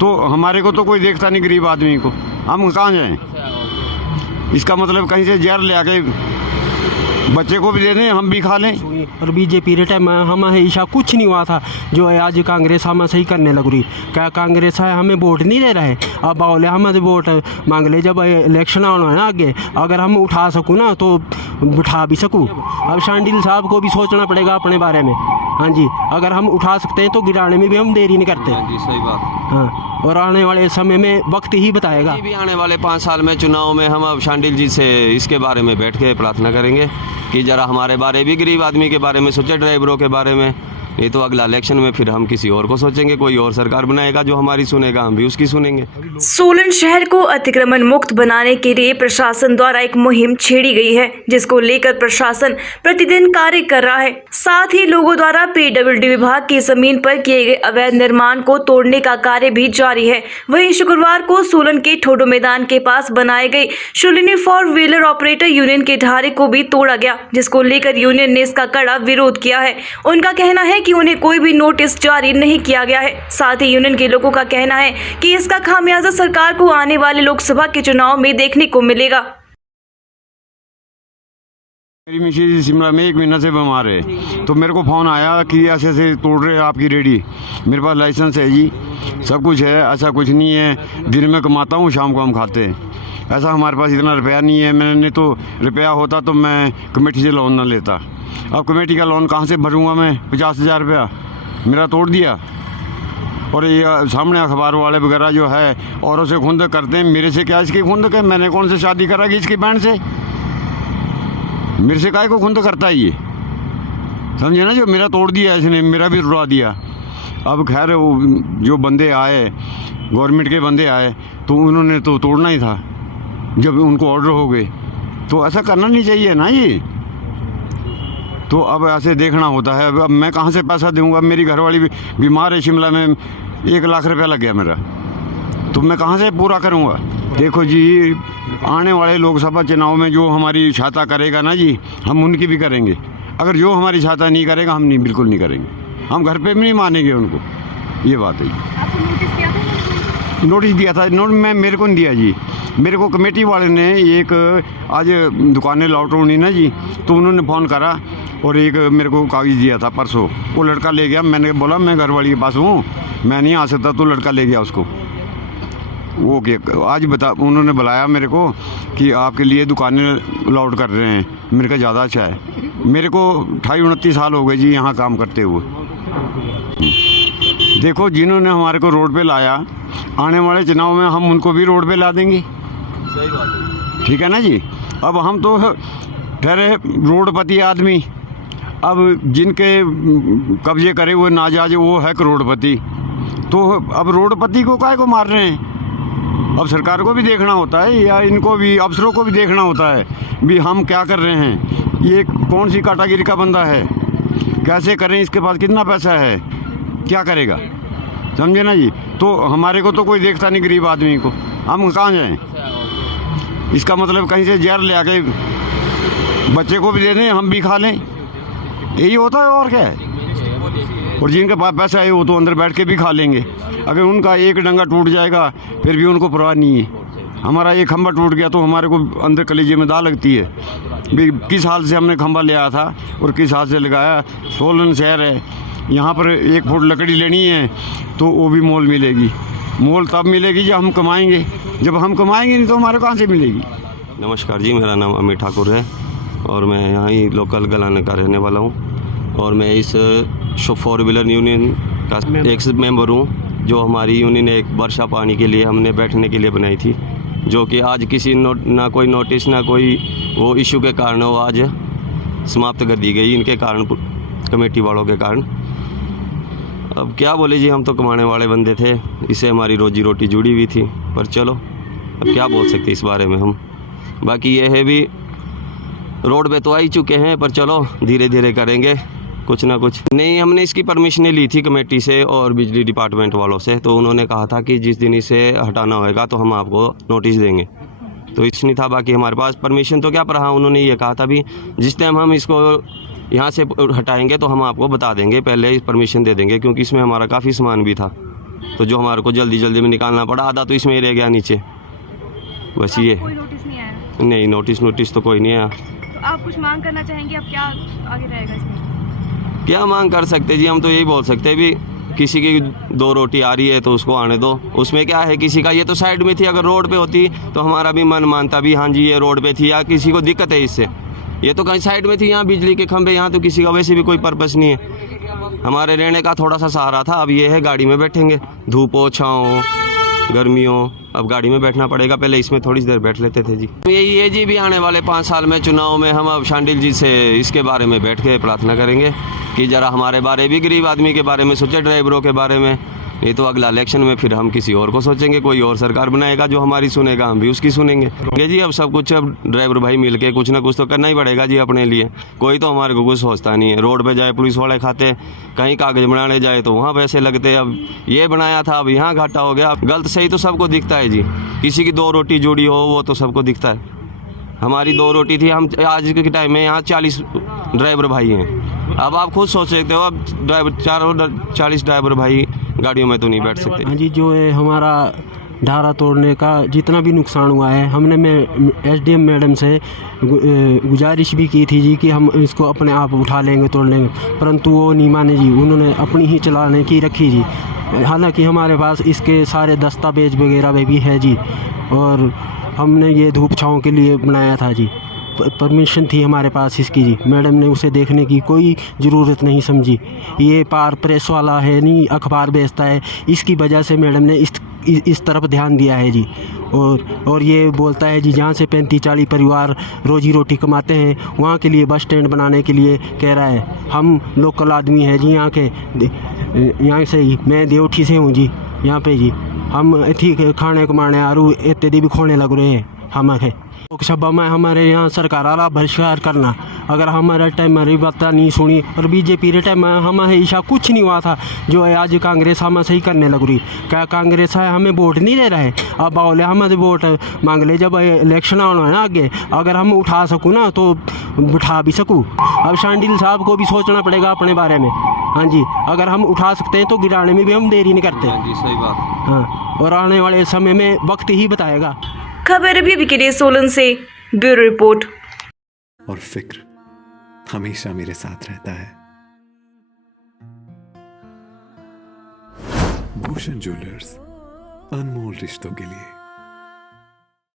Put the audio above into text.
तो हमारे को तो कोई देखता नहीं, गरीब आदमी को। हम कहाँ जाएं? इसका मतलब कहीं से जहर ले आके बच्चे को भी दे दें, हम भी खा लें। और बीजेपी रे टाइम हम ऐसा कुछ नहीं हुआ था जो है आज कांग्रेस हम सही करने लग रही। क्या कांग्रेस है हमें वोट नहीं दे रहे? अब बोले हम वोट मांग ले, जब इलेक्शन आना है ना आगे, अगर हम उठा सकूँ ना तो उठा भी सकूँ। अब शांडिल साहब को भी सोचना पड़ेगा अपने बारे में। हाँ जी, अगर हम उठा सकते हैं तो गिराने में भी हम देरी नहीं करते। हाँ जी, सही बात। हाँ, और आने वाले समय में वक्त ही बताएगा। भी आने वाले 5 साल में चुनाव में हम अब शांडिल जी से इसके बारे में बैठ के प्रार्थना करेंगे कि ज़रा हमारे बारे भी, गरीब आदमी के बारे में सोचे, ड्राइवरों के बारे में। नहीं तो अगला इलेक्शन में फिर हम किसी और को सोचेंगे, कोई और सरकार बनाएगा जो हमारी सुनेगा, हम भी उसकी सुनेंगे। सोलन शहर को अतिक्रमण मुक्त बनाने के लिए प्रशासन द्वारा एक मुहिम छेड़ी गई है, जिसको लेकर प्रशासन प्रतिदिन कार्य कर रहा है। साथ ही लोगों द्वारा पीडब्ल्यूडी विभाग की जमीन पर किए गए अवैध निर्माण को तोड़ने का कार्य भी जारी है। वहीं शुक्रवार को सोलन के ठोडो मैदान के पास बनाए गए Shoolini four wheeler operator union के ढारे को भी तोड़ा गया, जिसको लेकर यूनियन ने इसका कड़ा विरोध किया है। उनका कहना है कि उन्हें कोई भी नोटिस जारी नहीं किया गया है। साथ ही यूनियन के लोगों का कहना है कि इसका खामियाजा सरकार को आने वाले लोकसभा के चुनाव में देखने को मिलेगा। मेरी मिसेज शिमला में 1 महीना से बीमार है, तो मेरे को फ़ोन आया कि ऐसे ऐसे तोड़ रहे हैं आपकी रेडी। मेरे पास लाइसेंस है जी, सब कुछ है, ऐसा कुछ नहीं है। दिन में कमाता हूँ, शाम को हम खाते हैं। ऐसा हमारे पास इतना रुपया नहीं है। मैंने तो रुपया होता तो मैं कमेटी से लोन ना लेता। अब कमेटी का लोन कहाँ से भरूँगा मैं? 50,000 रुपया मेरा तोड़ दिया। और ये सामने अखबार वाले वगैरह जो है औरों से खुंदक करते हैं, मेरे से क्या इसकी खुंदक है? मैंने कौन से शादी करा कि इसकी बहन से? मेरे से काहे को खुंदक करता है ये? समझे ना? जो मेरा तोड़ दिया इसने, मेरा भी रुला दिया। अब खैर वो जो बंदे आए, गवर्नमेंट के बंदे आए, तो उन्होंने तो तोड़ना ही था जब उनको ऑर्डर हो गए। तो ऐसा करना नहीं चाहिए ना ये। तो अब ऐसे देखना होता है। अब मैं कहाँ से पैसा दूंगा? मेरी घरवाली भी बीमार है, शिमला में 1 लाख रुपया लग गया मेरा, तो मैं कहाँ से पूरा करूँगा? देखो जी, आने वाले लोकसभा चुनाव में जो हमारी सहायता करेगा ना जी, हम उनकी भी करेंगे। अगर जो हमारी सहायता नहीं करेगा, हम नहीं, बिल्कुल नहीं करेंगे। हम घर पे भी नहीं मानेंगे उनको। ये बात है। आपको नोटिस किया था? नोटिस दिया था। मेरे को नहीं दिया जी, मेरे को कमेटी वाले ने एक आज दुकानें लौट रही ना जी, तो उन्होंने फ़ोन करा और एक मेरे को कागज़ दिया था परसों। वो लड़का ले गया। मैंने बोला मैं घरवाली के पास हूँ, मैं नहीं आ सकता, तो लड़का ले गया उसको। वो क्या आज उन्होंने बुलाया मेरे को कि आपके लिए दुकानें लॉट कर रहे हैं। मेरे का ज़्यादा अच्छा है। मेरे को 28-29 साल हो गए जी यहाँ काम करते हुए। देखो, जिन्होंने हमारे को रोड पे लाया, आने वाले चुनाव में हम उनको भी रोड पे ला देंगे। सही बात है। ठीक है ना जी? अब हम तो ठहरे रोडपति आदमी। अब जिनके कब्जे करे हुए नाजायज, वो है करोड़पति। तो अब रोडपति को काहे को मार रहे हैं? अब सरकार को भी देखना होता है, या इनको भी, अफसरों को भी देखना होता है भी हम क्या कर रहे हैं। ये कौन सी कैटेगरी का बंदा है, कैसे करें, इसके पास कितना पैसा है, क्या करेगा? समझे ना जी? तो हमारे को तो कोई देखता नहीं, गरीब आदमी को। हम कहाँ जाएं? इसका मतलब कहीं से जहर ले आके बच्चे को भी दे दें, हम भी खा लें। यही होता है, और क्या है? और जिनके पास पैसा है वो तो अंदर बैठ के भी खा लेंगे। अगर उनका एक डंगा टूट जाएगा फिर भी उनको परवाह नहीं है। हमारा एक खंभा टूट गया तो हमारे को अंदर कलेजे में दाल लगती है भी, किस हाल से हमने खंभा ले आया था और किस हाल से लगाया। सोलन शहर है, यहाँ पर 1 फुट लकड़ी लेनी है तो वो भी मोल मिलेगी। मोल तब मिलेगी जब हम कमाएंगे। जब हम कमाएंगे नहीं तो हमारे कहाँ से मिलेगी? नमस्कार जी, मेरा नाम अमित ठाकुर है और मैं यहाँ ही लोकल गलाने का रहने वाला हूँ। और मैं इस 4 व्हीलर यूनियन का एक मेंबर हूँ, जो हमारी यूनियन एक वर्षा पानी के लिए हमने बैठने के लिए बनाई थी, जो कि आज किसी ना कोई नोटिस ना कोई वो इशू के कारण वो आज समाप्त कर दी गई, इनके कारण, कमेटी वालों के कारण। अब क्या बोले जी, हम तो कमाने वाले बंदे थे, इससे हमारी रोजी रोटी जुड़ी हुई थी। पर चलो, अब क्या बोल सकते इस बारे में हम। बाकी ये है भी, रोड पे तो आ ही चुके हैं, पर चलो धीरे धीरे करेंगे कुछ ना कुछ। नहीं, हमने इसकी परमिशन ली थी कमेटी से और बिजली डिपार्टमेंट वालों से, तो उन्होंने कहा था कि जिस दिन इसे हटाना होगा तो हम आपको नोटिस देंगे। तो इसलिए था, बाकी हमारे पास परमिशन तो क्या पर हाँ, उन्होंने ये कहा था भी जिस टाइम हम इसको यहाँ से हटाएंगे तो हम आपको बता देंगे, पहले परमिशन दे देंगे, क्योंकि इसमें हमारा काफ़ी सामान भी था। तो जो हमारे को जल्दी जल्दी में निकालना पड़ा, आधा तो इसमें ही रह गया नीचे। बस ये, कोई नोटिस नहीं आया? नहीं नोटिस तो कोई नहीं आया। तो आप कुछ मांग करना चाहेंगे, अब क्या आगे रहेगा इसमें? क्या मांग कर सकते जी, हम तो यही बोल सकते हैं भी किसी की 2 रोटी आ रही है तो उसको आने दो। उसमें क्या है, किसी का ये तो साइड में थी, अगर रोड पे होती तो हमारा भी मन मानता भी हाँ जी ये रोड पे थी, या किसी को दिक्कत है इससे। ये तो कहीं साइड में थी, यहाँ बिजली के खंभे, यहाँ तो किसी का वैसे भी कोई पर्पस नहीं है। हमारे रहने का थोड़ा सा सहारा था, अब ये है गाड़ी में बैठेंगे, धूप हो छाँव हो गर्मियों, अब गाड़ी में बैठना पड़ेगा। पहले इसमें थोड़ी देर बैठ लेते थे जी। यही है जी, भी आने वाले 5 साल में चुनाव में हम अब शांडिल जी से इसके बारे में बैठ के प्रार्थना करेंगे कि ज़रा हमारे बारे भी, गरीब आदमी के बारे में सोचे, ड्राइवरों के बारे में। नहीं तो अगला इलेक्शन में फिर हम किसी और को सोचेंगे, कोई और सरकार बनाएगा जो हमारी सुनेगा, हम भी उसकी सुनेंगे जी। अब सब कुछ, अब ड्राइवर भाई मिल के कुछ ना कुछ तो करना ही पड़ेगा जी अपने लिए। कोई तो हमारे को कुछ सोचता नहीं है। रोड पे जाए पुलिस वाले खाते, कहीं कागज बनाने जाए तो वहाँ पैसे लगते। अब ये बनाया था, अब यहाँ घाटा हो गया। गलत सही तो सबको दिखता है जी, किसी की 2 रोटी जुड़ी हो वो तो सबको दिखता है। हमारी 2 रोटी थी, हम आज के टाइम में यहाँ 40 ड्राइवर भाई हैं। अब आप खुद सोच सकते हो, अब ड्राइवर 40 ड्राइवर भाई गाड़ियों में तो नहीं बैठ सकते। हाँ जी, जो है हमारा ढारा तोड़ने का जितना भी नुकसान हुआ है, हमने SDM मैडम से गुजारिश भी की थी जी कि हम इसको अपने आप उठा लेंगे, तोड़ लेंगे, परंतु वो नहीं माने जी। उन्होंने अपनी ही चलाने की रखी जी। हालांकि हमारे पास इसके सारे दस्तावेज वगैरह भी है जी, और हमने ये धूप छाँव के लिए बनाया था जी। परमिशन थी हमारे पास इसकी जी। मैडम ने उसे देखने की कोई ज़रूरत नहीं समझी। ये पार प्रेस वाला है नहीं, अखबार बेचता है, इसकी वजह से मैडम ने इस तरफ ध्यान दिया है जी। और ये बोलता है जी, जहाँ से 35-40 परिवार रोजी रोटी कमाते हैं वहाँ के लिए बस स्टैंड बनाने के लिए कह रहा है। हम लोकल आदमी हैं जी, यहाँ से ही, मैं देवठी से हूँ जी। यहाँ पे जी हम ठीक खाने कमाने आरू इत्यादि भी खोने लग रहे हैं। हम है लोकसभा में हमारे यहाँ सरकार वाला बहिष्कार करना, अगर हमारे टाइम हमारी बात नहीं सुनी, और बीजेपी के टाइम में हमारे ईशा कुछ नहीं हुआ था, जो है आज कांग्रेस हम सही करने लग रही। क्या कांग्रेस है हमें वोट नहीं दे रहे? अब बोले हमें वोट मांग ले, जब इलेक्शन आना है ना आगे, अगर हम उठा सकूँ ना तो बिठा भी सकूँ। अब शांडिल साहब को भी सोचना पड़ेगा अपने बारे में। हाँ जी, अगर हम उठा सकते हैं तो गिराने में भी हम देरी नहीं करते। हाँ जी, सही बात। हाँ, और आने वाले समय में वक्त ही बताएगा। खबर अभी के लिए सोलन से ब्यूरो रिपोर्ट। और फिक्र हमेशा मेरे साथ रहता है। भूषण ज्वेलर्स, अनमोल रिश्तों के लिए।